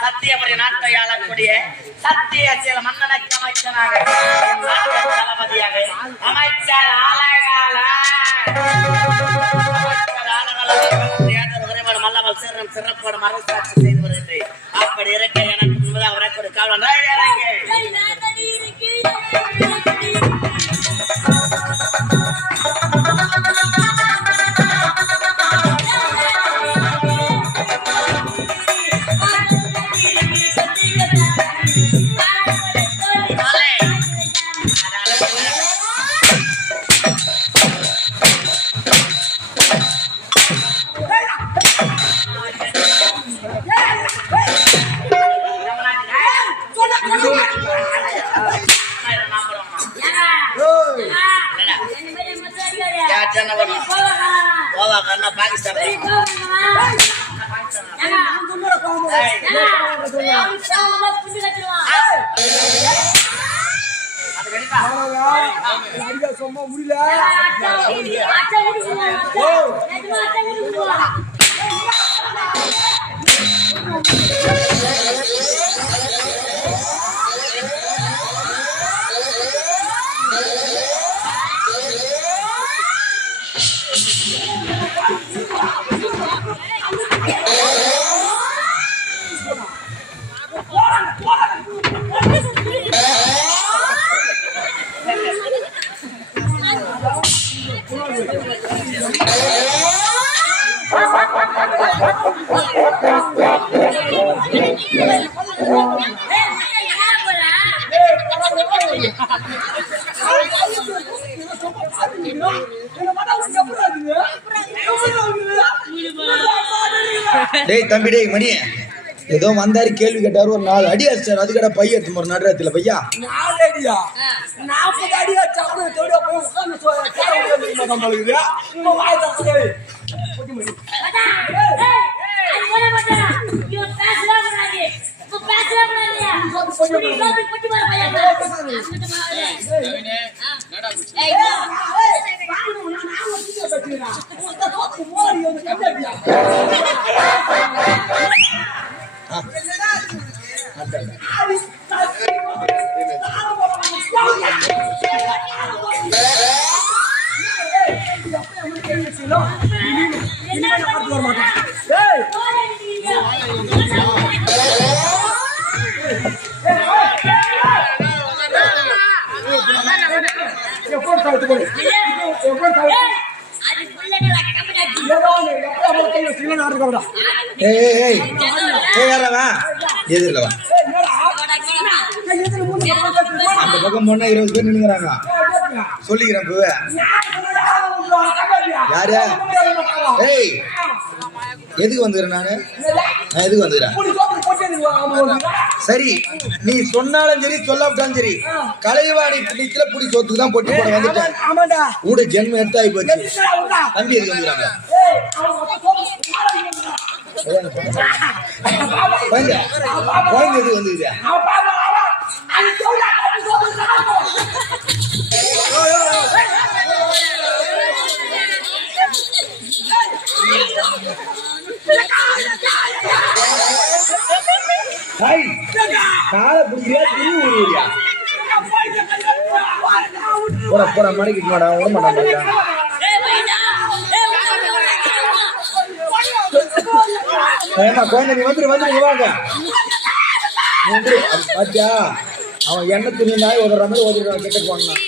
சத்தியபுரி நாட்டை ஆளக்கூடிய சத்திய சில மன்னனுக்கு அமைச்சராக தளபதியாக அமைச்சர் மல்லமல் சிறம் சிறப்போடு மறுசாட்சி செய்து வருகின்றேன். அப்படி இருக்க எனக்கு முன்பதாக அவருக்கு ஒரு காவல் பாகிஸ்தான் சும்மா முடியல டேய் தம்பி டேய் மணி ஏதோ வந்தாரு கேள்வி கேட்டாரு ஒரு 4 அடி அடிச்சாரு அதுக்கட பைய எடுத்து ஒரு நடுறத்துல பையா 4 அடியா 40 அடி அடிச்சா கூட தேடியா போய் உட்கார்ந்து சோயா நம்மளுக்கு உங்க வாய் தரே போடி மணி அது போட மாட்டா யூ பேசல பண்ணாதே உங்க பேசல பண்ணாதே போடி வர பையா அங்கிட்டு மாலே நடா ஏய் நான் வந்து பேசுறேன் உங்க தோத்து மோரி வந்து கண்டடியா அந்த பக்கம் போனா 20 பேர் நின்னுறாங்க சொல்லிக்கிறேன் யாரு ஏய் எதுக்கு வந்துக்கிறேன் நானு எதுக்கு வந்துக்கிறேன் சரி நீ சொன்னாலும் சரி சொல்லாவிட்டாலும் சரி கலைவாணி பிடிக்கல புடி சொத்துக்கு தான் போட்டி போட வந்துட்டேன் கூட ஜென்மம் எடுத்தாய் போச்சு தம்பி எதுக்கு வந்துக்கிறாங்க குழந்தை எதுக்கு வந்துக்குது காலை புடிக்கிறியா திரும்பி ஊருவியா போற மணிக்கு மாடா விட மாட்டான் குழந்தை நீ வந்துரு வாங்க பாத்தியா அவன் என்ன துணிந்தாய் ஒரு ரமே ஓதிடுவான் கிட்ட போனான்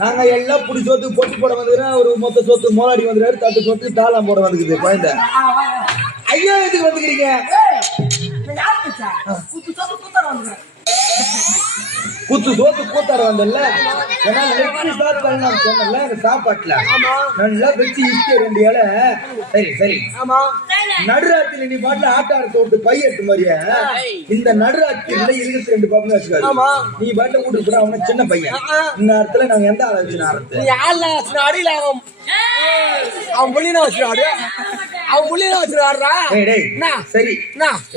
நாங்க எல்லாம் புடி சோத்துக்கு பொட்டி போட வந்துக்கிறோம். ஒரு மொத்த சோத்து மோலாடி வந்துக்கிறாரு. தட்டு சோத்து தாளம் போட வந்துக்குது குழந்தை. ஐயா எதுக்கு வந்துக்கிறீங்க? குத்து சோத்து கூத்தாட வந்தல. ஏன்னா லெக்கு சாப்பிட்டு நான் சொன்னல இந்த சாப்பாட்டுல நல்லா வச்சு இஷ்ட ரெண்டு இலை. சரி சரி. ஆமா நடுராத்திரி நீ பாட்டுல ஆட்டார தோட்டு பை எட்டு மாதிரியா இந்த நடுராத்திரில 22 பாப்பா வச்சுக்காது. நீ பாட்டுல கூட்டு போற அவன சின்ன பையன். இந்த இடத்துல நாங்க எந்த ஆளை வச்சு ஆரம்பிச்சு நீ ஆள்ல வச்சு அடியில அவன் புள்ளினா வச்சுடாரு. அவன் புள்ளினா வச்சுடாருடா. சரி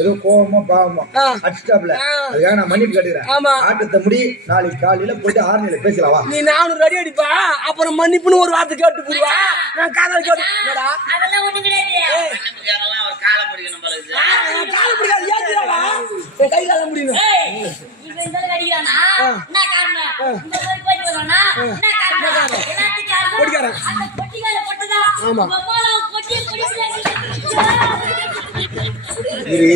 ஏதோ கோவமா பாவமா அடிச்சிட்டாப்ல. அதுக்காக நான் மன்னிப்பு கேட்டுக்கிறேன். ஆட்டத்தை முடி நாளைக்கு காலையில போயிட்டு ஆர்னில பேசலாவா? நீ நானும் ரெடி அடிப்பா. அப்புறம் மன்னிப்புன்னு ஒரு வார்த்தை கேட்டு போடுவா. நான் காதல் கேட்டு அதெல்லாம் ஒண்ணு கிடையாது. ஒரு காலை பிடிக்கணும் போல இருக்கு. காலை பிடிக்காது ஏத்துறாவா? கை கால முடியும். இவன் இந்த அடிக்கிறானா? என்ன காரணம்? இந்த மாதிரி போய் வரானா? என்ன காரணம்? எல்லாத்துக்கும் காரணம் பொடிக்காரன். அந்த பொட்டிகால பொட்டதா. ஆமா. அம்மால பொட்டி பிடிக்கல. இரு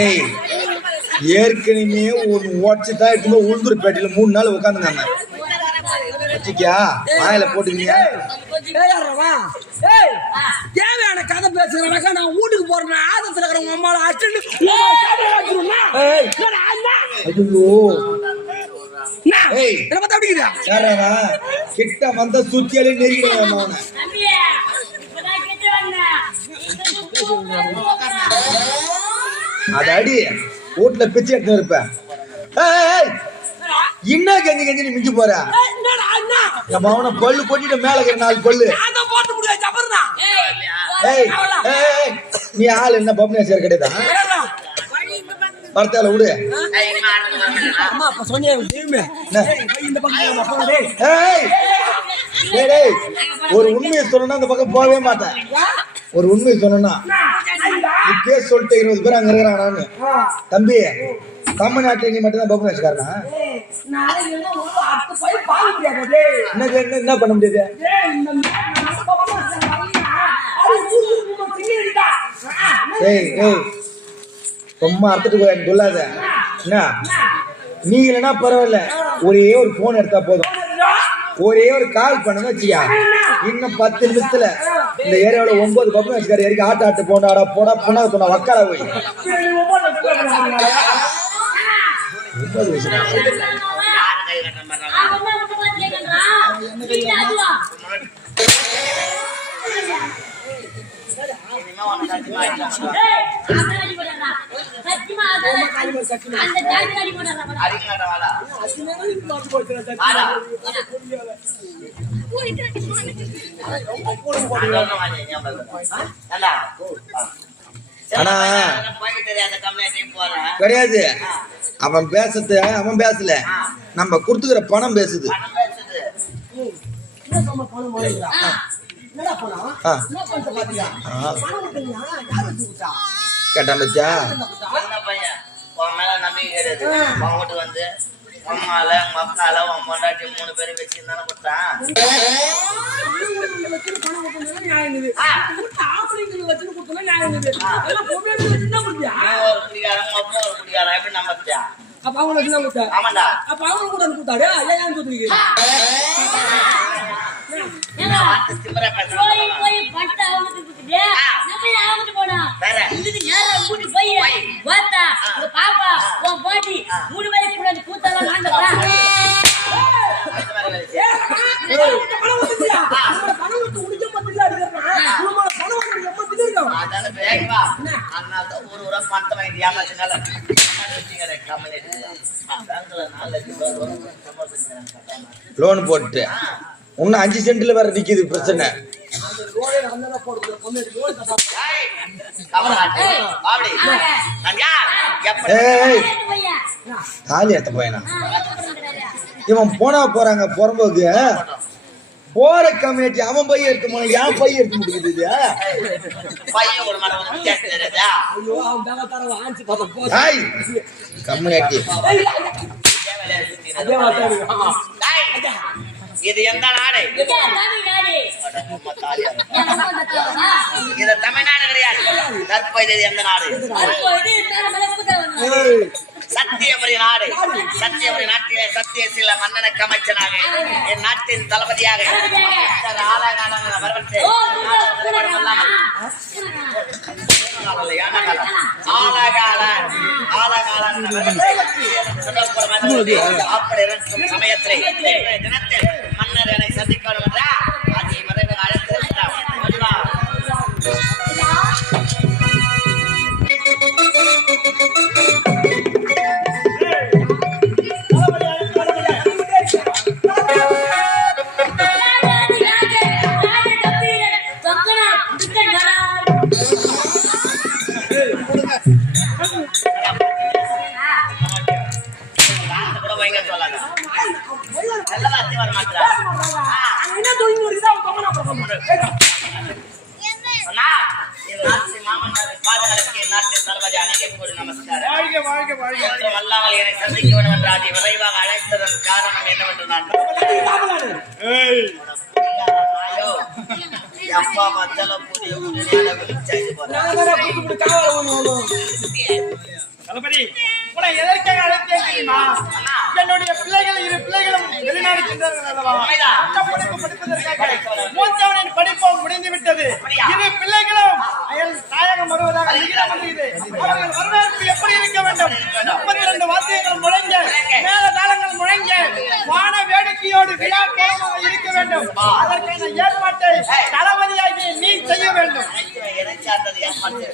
ஏய் ஏற்கனவே ஒரு ஓட்சிதான் எடுத்து உளுந்தூர் பேட்டையில 3 நாள் உட்காந்துங்க. வாயில போட்டுக்கீங்க. தேவையான கதை பேசுறேன்னாக்கா நான் வீட்டுக்கு போறேன். ஆதத்துல இருக்கிற அம்மாவை அடிச்சு கிட்ட வந்த சுத்தியாலே நெருங்கிடுவேன். அது அடி வீட்டுல பிச்சை எடுத்து இருப்பேன். இன்னும் கஞ்சி கஞ்சி நீ மிஞ்சி போற. அவனை பல்லு கொட்டிட்டு மேல இருக்கிற 4 பல்லு. நீ ஆள் என்ன பப்னேஸ்வர் கிடையாது. பரத்தால விடு. ஒரு உண்மையை சொல்லணும்னா அந்த பக்கம் போகவே மாட்டேன். ஒரு உண்மையை சொல்லணும்னா இப்பயே சொல்லிட்டு 20 பேர் அங்க இருக்கிறான். தம்பி தமிழ்நாட்டில் நீ மட்டும்தான் பப்னேஸ்வரனா? என்ன பண்ண முடியாது? சும்மா அர்த்தத்துக்கு சொல்லாத. என்ன நீ இல்லைன்னா பரவாயில்ல, ஒரே ஒரு போன் எடுத்தா போதும். ஒரே ஒரு கால் பண்ணுங்க வச்சியா, இன்னும் 10 நிமிஷத்துல இந்த ஏரியாவோட 9 பப்னேஸ்வர் ஏரிக்கு ஆட்டு போனாடா போடா போனா சொன்ன வக்கால போய் 9 வயசு கிடையாது. அவன் பேசுறது அவன் பேசல, நம்ம கொடுத்துக்கிற பணம் பேசுது. கேட்டா மச்சா உன் மேல நம்பிக்கை கிடையாது. உன் வீட்டு வந்து அம்மால உங்க அப்பால உன் பொண்டாட்டி 3 பேரும் வச்சிருந்தானே கொடுத்தான். லோன் போட்டு இன்னும் 5 சென்ட்ல வேற நிக்குது பிரச்சனை. தாலி ஏத்த போயனா இவன் போனா போறாங்க புறம்போக்கு போற கம்யூனிட்டி அவன் பைய எடுத்து போன ஏன் பைய எடுத்து முடியுது. கம்யூனிட்டி இது எந்த நாடு? இது தமிழ்நாடு கிடையாது. தற்போது எந்த நாடு? சத்தியபுரி நாடு சத்தியபுரி நாட்டிலே சத்தியசீல மன்னனுக்கு அமைச்சனாக என் நாட்டின் தளபதியாக ஆலகாலம் வரவழைத்து அப்படி இருக்கும் சமயத்திலே தினத்தில் மன்னர் என்னை சந்திக்க வேண்டும் என்றால் அதை மறைவு அழைத்திருக்கிறார். கூட வைங்க சொல்லாத நல்லதா அத்தி வர மாட்டா என்ன தூங்கி முடியுதா அவன் தொங்கனா போறான். அண்ணா என் நாட்டு மாமன்னர் பாதங்களுக்கு என் நாட்டு தளபதி அனைவருக்கும் ஒரு நமஸ்காரம். ஒன்று வல்லாமல் என்னை சந்திக்க வேண்டும் என்று அதை விரைவாக அழைத்ததன் காரணம் என்னவென்று நான் நாயோ அப்பா மத்தல புதிய உடனே விழிச்சாச்சு போறேன். தளபதி உன்னை எதற்காக அழைத்தேன் தெரியுமா? என்னுடைய பிள்ளைகள் இரு பிள்ளைகளும் வெளிநாடு சென்றார்கள் அல்லவா? அந்த படிப்பு படிப்பதற்காக மூத்தவனின் படிப்பும் முடிந்து விட்டது. இரு பிள்ளைகளும் அயல் தாயகம் வருவதாக விகிதம் வந்துகிறது. அவர்கள் வரவேற்பு எப்படி இருக்க வேண்டும்? 32 வாத்தியங்கள் முழங்க, மேல தாளங்கள் முழங்க, வான வேடிக்கையோடு விழா கோலமாக இருக்க வேண்டும். அதற்கான ஏற்பாட்டை தளபதியாகி நீ செய்ய வேண்டும். எனக்கு சார்ந்தது ஏற்பாடு